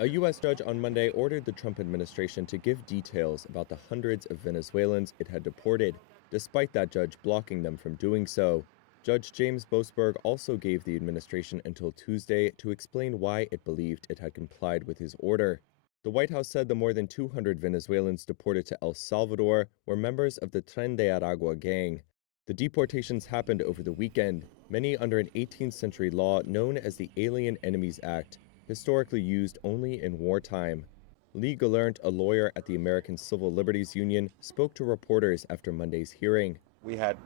A U.S. judge on Monday ordered the Trump administration to give details about the hundreds of Venezuelans it had deported, despite that judge blocking them from doing so. Judge James Boasberg also gave the administration until Tuesday to explain why it believed it had complied with his order. The White House said the more than 200 Venezuelans deported to El Salvador were members of the Tren de Aragua gang. The deportations happened over the weekend, many under an 18th century law known as the Alien Enemies Act, historically used only in wartime. Lee Gallant, a lawyer at the American Civil Liberties Union, spoke to reporters after Monday's hearing. We had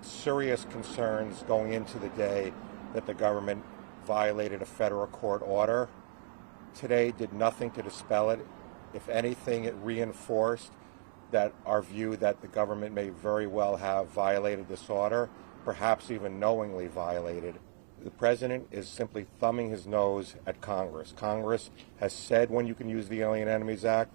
serious concerns going into the day that the government violated a federal court order. Today did nothing to dispel it. If anything, it reinforced that our view that the government may very well have violated this order, perhaps even knowingly violated. The president is simply thumbing his nose at Congress. Congress has said when you can use the Alien Enemies Act.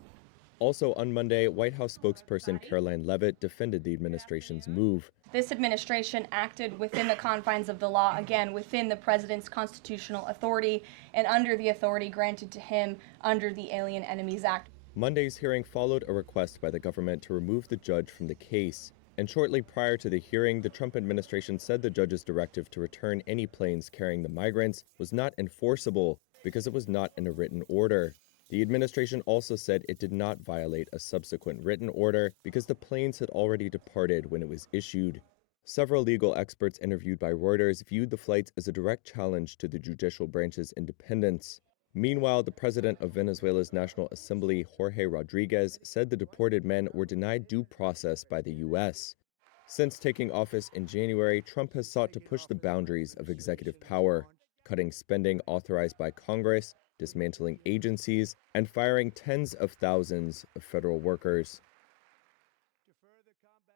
Also on Monday, White House spokesperson Caroline Leavitt defended the administration's move. This administration acted within the confines of the law, again, within the president's constitutional authority and under the authority granted to him under the Alien Enemies Act. Monday's hearing followed a request by the government to remove the judge from the case. And shortly prior to the hearing, the Trump administration said the judge's directive to return any planes carrying the migrants was not enforceable because it was not in a written order. The administration also said it did not violate a subsequent written order because the planes had already departed when it was issued. Several legal experts interviewed by Reuters viewed the flights as a direct challenge to the judicial branch's independence. Meanwhile, the president of Venezuela's National Assembly, Jorge Rodriguez, said the deported men were denied due process by the U.S. Since taking office in January, Trump has sought to push the boundaries of executive power, cutting spending authorized by Congress, dismantling agencies, and firing tens of thousands of federal workers.